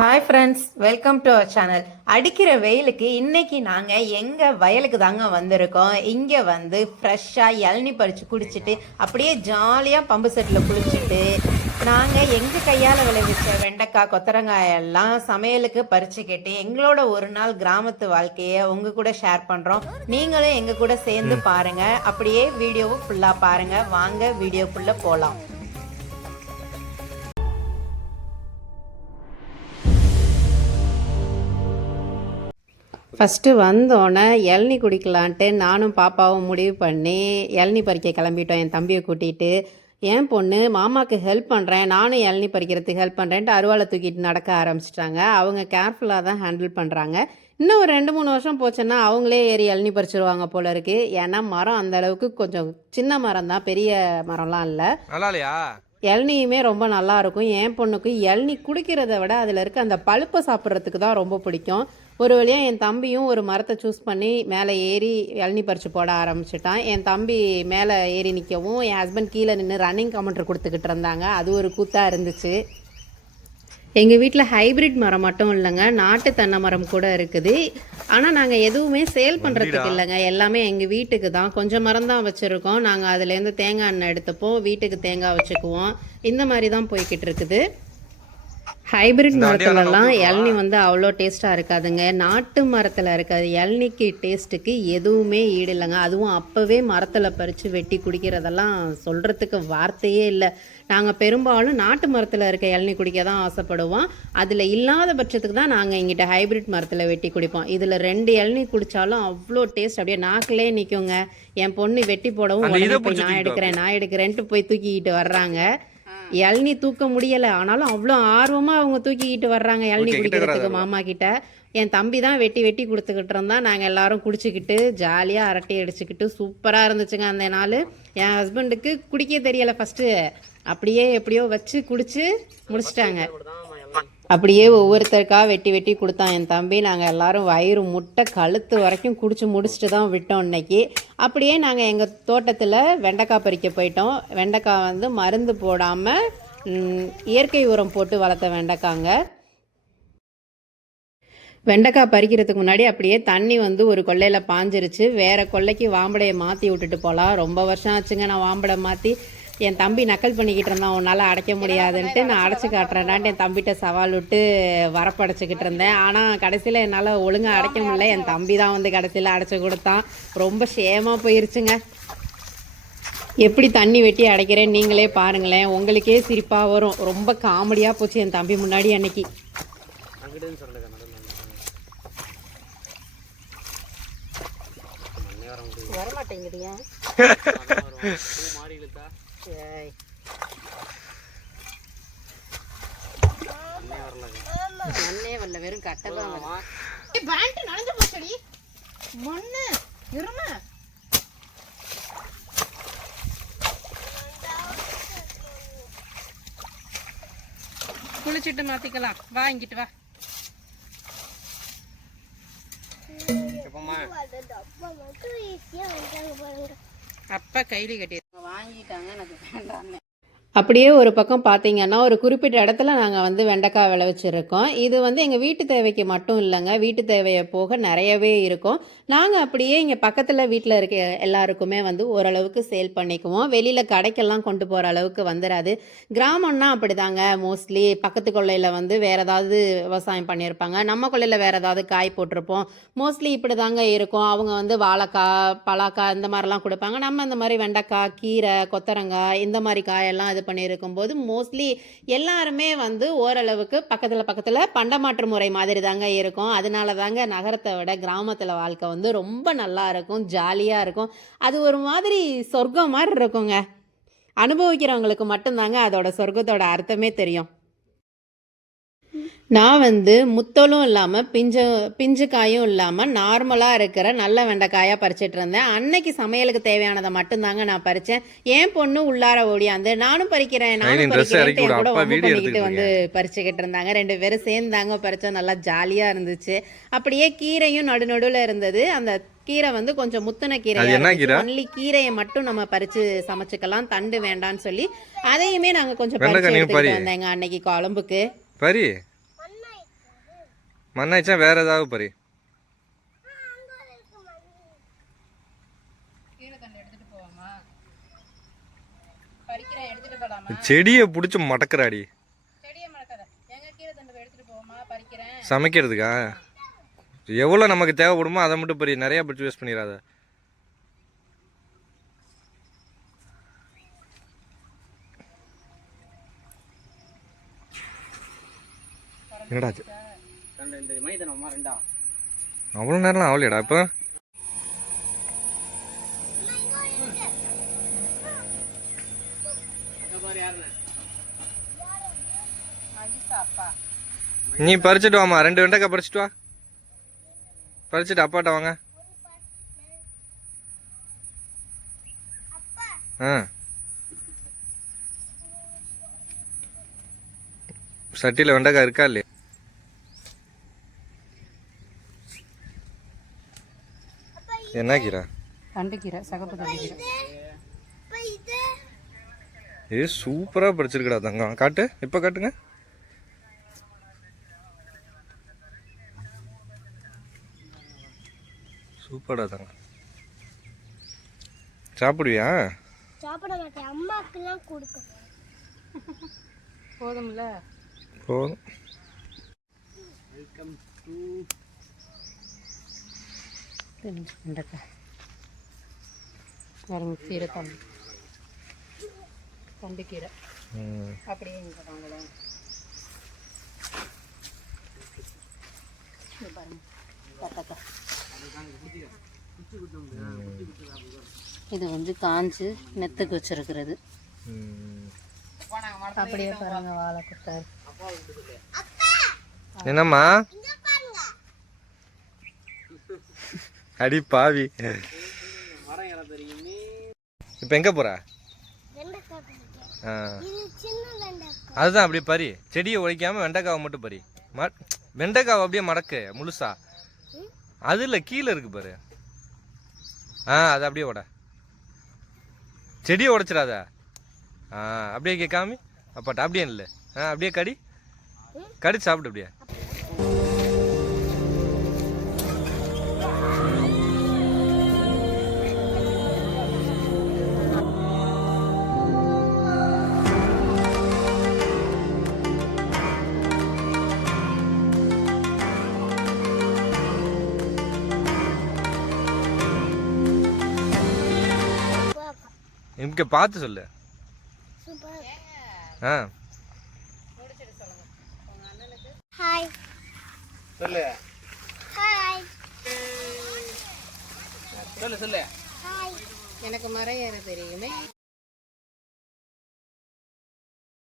Hi friends, welcome to our channel. அடிக்கிற வெயிலுக்கு இன்னைக்கு நாங்கள் எங்கள் வயலுக்கு தாங்க வந்திருக்கோம். இங்கே வந்து ஃப்ரெஷ்ஷாக இளநி பறித்து குடிச்சிட்டு அப்படியே ஜாலியாக பம்பு செட்டில் குளிச்சுட்டு நாங்கள் எங்கள் கையால் விளைவிச்ச வெண்டைக்காய் கொத்தரங்காய் எல்லாம் சமையலுக்கு பறிச்சுக்கிட்டு எங்களோட ஒரு நாள் கிராமத்து வாழ்க்கையை உங்கள் கூட ஷேர் பண்ணுறோம். நீங்களும் எங்கள் கூட சேர்ந்து பாருங்கள். அப்படியே வீடியோவும் ஃபுல்லாக பாருங்கள். வாங்க வீடியோக்குள்ளே போகலாம். ஃபஸ்ட்டு வந்தோடனே இளநி குடிக்கலான்ட்டு நானும் பாப்பாவும் முடிவு பண்ணி இளநி பறிக்க கிளம்பிட்டோம் என் தம்பியை கூட்டிகிட்டு. என் பொண்ணு மாமாவுக்கு ஹெல்ப் பண்ணுறேன், நானும் இளநி பறிக்கிறதுக்கு ஹெல்ப் பண்ணுறேன்ட்டு அருவாளை தூக்கிட்டு நடக்க ஆரம்பிச்சிட்டாங்க. அவங்க கேர்ஃபுல்லாக தான் ஹேண்டில் பண்ணுறாங்க. இன்னும் ஒரு 2-3 வருஷம் போச்சுன்னா அவங்களே ஏறி இளநி பறிச்சிருவாங்க போல இருக்குது. ஏன்னா மரம் அந்தளவுக்கு கொஞ்சம் சின்ன மரம் தான், பெரிய மரம்லாம் இல்லை. இளநியுமே ரொம்ப நல்லாயிருக்கும். என் பொண்ணுக்கு இளநி குடிக்கிறத விட அதில் இருக்க அந்த பழுப்பை சாப்பிட்றதுக்கு தான் ரொம்ப பிடிக்கும். ஒரு வழியாக என் தம்பியும் ஒரு மரத்தை சூஸ் பண்ணி மேலே ஏறி இளநி பறித்து போட ஆரம்பிச்சிட்டான். என் தம்பி மேலே ஏறி நிற்கவும் என் ஹஸ்பண்ட் கீழே நின்று ரன்னிங் கமெண்ட்ரு கொடுத்துக்கிட்டு இருந்தாங்க. அது ஒரு கூத்தாக இருந்துச்சு. எங்கள் வீட்டில் ஹைப்ரிட் மரம் மட்டும் இல்லைங்க, நாட்டு தென்னை மரம் கூட இருக்குது. ஆனால் நாங்கள் எதுவுமே சேல் பண்ணுறதுக்கு இல்லைங்க, எல்லாமே எங்கள் வீட்டுக்கு தான். கொஞ்சம் மரம் தான் வச்சுருக்கோம். நாங்கள் அதுலேருந்து தேங்காய் எண்ணெய் எடுத்துப்போம், வீட்டுக்கு தேங்காய் வச்சுக்குவோம். இந்த மாதிரி தான் போய்கிட்டு இருக்குது. ஹைப்ரிட் மரத்துலலாம் இளநி வந்து அவ்வளோ டேஸ்ட்டாக இருக்காதுங்க. நாட்டு மரத்தில் இருக்காது இளநிக்கு டேஸ்ட்டுக்கு எதுவுமே ஈடு இல்லைங்க. அதுவும் அப்போவே மரத்தில் பறித்து வெட்டி குடிக்கிறதெல்லாம் சொல்கிறதுக்கு வார்த்தையே இல்லை. நாங்கள் பெரும்பாலும் நாட்டு மரத்தில் இருக்க இளநி குடிக்க தான் ஆசைப்படுவோம். அதில் இல்லாத பட்சத்துக்கு தான் நாங்கள் இங்கிட்ட ஹைப்ரிட் மரத்தில் வெட்டி குடிப்போம். இதில் 2 இளநி குடித்தாலும் அவ்வளோ டேஸ்ட் அப்படியே நாக்கிலே நிற்குங்க. என் பொண்ணு வெட்டி போடவும் உடனே போய் நான் எடுக்கிறேன்ட்டு போய் தூக்கிக்கிட்டு வர்றாங்க. இளநி தூக்க முடியலை, ஆனாலும் அவ்வளோ ஆர்வமாக அவங்க தூக்கிக்கிட்டு வர்றாங்க இளநி குடிக்கிறதுக்கு மாமா கிட்ட. என் தம்பி தான் வெட்டி வெட்டி கொடுத்துக்கிட்டு இருந்தான். நாங்கள் எல்லாரும் குடிச்சிக்கிட்டு ஜாலியாக அரட்டை அடிச்சுக்கிட்டு சூப்பராக இருந்துச்சுங்க அந்த நாள். என் ஹஸ்பண்டுக்கு குடிக்க தெரியலை ஃபஸ்ட்டு, அப்படியே எப்படியோ வச்சு குடிச்சு முடிச்சிட்டாங்க. அப்படியே ஒவ்வொருத்தருக்கா வெட்டி வெட்டி கொடுத்தான் என் தம்பி. நாங்கள் எல்லோரும் வயிறு முட்டை கழுத்து வரைக்கும் குடிச்சு முடிச்சுட்டு தான் விட்டோம் இன்னைக்கு. அப்படியே நாங்கள் எங்கள் தோட்டத்தில் வெண்டைக்காய் பறிக்க போயிட்டோம். வெண்டைக்காய் வந்து மருந்து போடாமல் இயற்கை உரம் போட்டு வளர்த்த வெண்டைக்காங்க. வெண்டைக்காய் பறிக்கிறதுக்கு முன்னாடி அப்படியே தண்ணி வந்து ஒரு கொல்லையில் பாஞ்சிருச்சு. வேறு கொல்லைக்கு வாம்படையை மாற்றி விட்டுட்டு போகலாம். ரொம்ப வருஷம் ஆச்சுங்க நான் வாம்படை மாற்றி. என் தம்பி நக்கல் பண்ணிக்கிட்டு இருந்தான், உன்னால் அடைக்க முடியாதுன்ட்டு. நான் அடைச்சி காட்டுறேன்டான்ட்டு என் தம்பிகிட்ட சவால் விட்டு வரப்படைச்சிக்கிட்டு இருந்தேன். ஆனால் கடைசியில் என்னால் ஒழுங்காக அடைக்க முடியல. என் தம்பி தான் வந்து கடைசியில் அடைச்சி கொடுத்தான். ரொம்ப ஷேமாக போயிருச்சுங்க. எப்படி தண்ணி வெட்டி அடைக்கிறேன் நீங்களே பாருங்களேன், உங்களுக்கே சிரிப்பாக வரும். ரொம்ப காமெடியாக போச்சு என் தம்பி முன்னாடி அன்னைக்கு. வரமாட்டேங்குறியா மண்ணே வரல, வெறும் கட்டை தான். நனைஞ்சு போச்சடி மண்ணு இரும. குளிச்சுட்டு மாத்திக்கலாம், வா இங்கிட்டு வா. அப்பா கையில கட்டி வாங்கிட்டாங்க, எனக்கு வேண்டாம். அப்படியே ஒரு பக்கம் பார்த்தீங்கன்னா ஒரு குறிப்பிட்ட இடத்துல நாங்கள் வந்து வெண்டைக்காய் விளைவிச்சிருக்கோம். இது வந்து எங்கள் வீட்டு தேவைக்கு மட்டும் இல்லைங்க, வீட்டு தேவையை போக நிறையவே இருக்கும். நாங்கள் அப்படியே இங்கே பக்கத்தில் வீட்டில் இருக்க எல்லாருக்குமே வந்து ஓரளவுக்கு சேல் பண்ணிக்குவோம். வெளியில் கடைக்கெல்லாம் கொண்டு போகிற அளவுக்கு வந்துடாது. கிராமம்னா அப்படி தாங்க. மோஸ்ட்லி பக்கத்து கொள்ளையில் வந்து வேறு ஏதாவது விவசாயம் பண்ணியிருப்பாங்க, நம்ம கொள்ளையில் வேறு ஏதாவது காய் போட்டிருப்போம். மோஸ்ட்லி இப்படி தாங்க இருக்கும். அவங்க வந்து வாழைக்காய் பலாக்காய் இந்த மாதிரிலாம் கொடுப்பாங்க. நம்ம இந்த மாதிரி வெண்டைக்காய் கீரை கொத்தரங்காய் இந்த மாதிரி காயெல்லாம் இது பண்ணியிருக்கும் போது மோஸ்ட்லி எல்லாருமே வந்து ஓரளவுக்கு பக்கத்தில் பண்டமாற்று முறை மாதிரி தாங்க இருக்கும். அதனால தாங்க நகரத்தை விட கிராமத்தில் வாழ்க்கை வந்து ரொம்ப நல்லா இருக்கும், ஜாலியாக இருக்கும். அது ஒரு மாதிரி சொர்க்கம் மாதிரி இருக்குங்க. அனுபவிக்கிறவங்களுக்கு மட்டும்தாங்க அதோட சொர்க்கத்தோட அர்த்தமே தெரியும். நான் வந்து முத்தலும் இல்லாமல் பிஞ்சு காயும் இல்லாமல் நார்மலாக இருக்கிற நல்ல வெண்டைக்காயாக பறிச்சிட்டு இருந்தேன். அன்னைக்கு சமையலுக்கு தேவையானதை மட்டும்தாங்க நான் பறித்தேன். என் பொண்ணு உள்ளார ஓடியாந்து நானும் பறிக்கிறேன் கூட பண்ணிக்கிட்டு வந்து பறிச்சுக்கிட்டு இருந்தாங்க. 2 பேரும் சேர்ந்தாங்க பறித்தோம், நல்லா ஜாலியாக இருந்துச்சு. அப்படியே கீரையும் நடுநடுவில் இருந்தது. அந்த கீரை வந்து கொஞ்சம் முத்தின கீரை, ஒன்லி கீரையை மட்டும் நம்ம பறித்து சமைச்சுக்கலாம், தண்டு வேண்டான்னு சொல்லி அதையுமே நாங்கள் கொஞ்சம் பறிச்சு எடுத்துக்கிட்டு வந்தேங்க அன்னைக்கு குழம்புக்கு. மண்ணாயிடுச்சா வேற ஏதாவது பறி. செடியை பிடிச்சி மடக்குறாடி. சமைக்கிறதுக்கா எவ்வளோ நமக்கு தேவைப்படுமோ அதை மட்டும் பறி, நிறையா பிடிச்சி வேஸ்ட் பண்ணிடாத. என்னடாச்சு அவ்வளோ நேரம்லாம் ஆகலையடா இப்போ. நீ பறிச்சுட்டு வாமா, 2 வெண்டைக்காய் பறிச்சுட்டு வா. பறிச்சுட்டு அப்பாட்ட வாங்க. ஆ சட்டியில் வெண்டைக்காய் இருக்கா இல்லையா? என்ன கீரை? தண்டுக்கீரை, சகப்பு தண்டுக்கீரை. ஏ சூப்பராக பறிச்சிருக்கடா தங்கம். காட்டு, இப்போ காட்டுங்க. சூப்பரா தங்கம். சாப்பிடுவியா? சாப்பிட மாட்டேன், அம்மாக்கெல்லாம் கொடுக்க போதும்ல. போதும். வெல்கம் டு வெண்டைக்காய். வேறு கீரை தண்டுக்கீரை அப்படியே இங்கே வாங்கலாம். பாருங்க இது வந்து காஞ்சு நெத்துக்கு வச்சிருக்கிறது. அப்படியே பாருங்க வாழை குத்தாரு. என்னம்மா அடி பாவி. இப்ப எங்க போற? அதுதான் அப்படியே பறி. செடியை உடைக்காம வெண்டைக்காவை மட்டும் பறி. வெண்டைக்காவை அப்படியே மடக்கு முழுசா. அது இல்லை, கீழே இருக்கு பாரு. அது அப்படியே உட. செடியை உடைச்சிடாத. அப்படியே கேட்காமி அப்பாட்ட அப்படியே இல்லை. அப்படியே கடி சாப்பிட்டு அப்படியே. இங்க பார்த்து சொல்லு. ஹாய் சொல்லு. ஹாய் சொல்லு சொல்லு. ஹாய். எனக்கு மரம் ஏற தெரியுமே.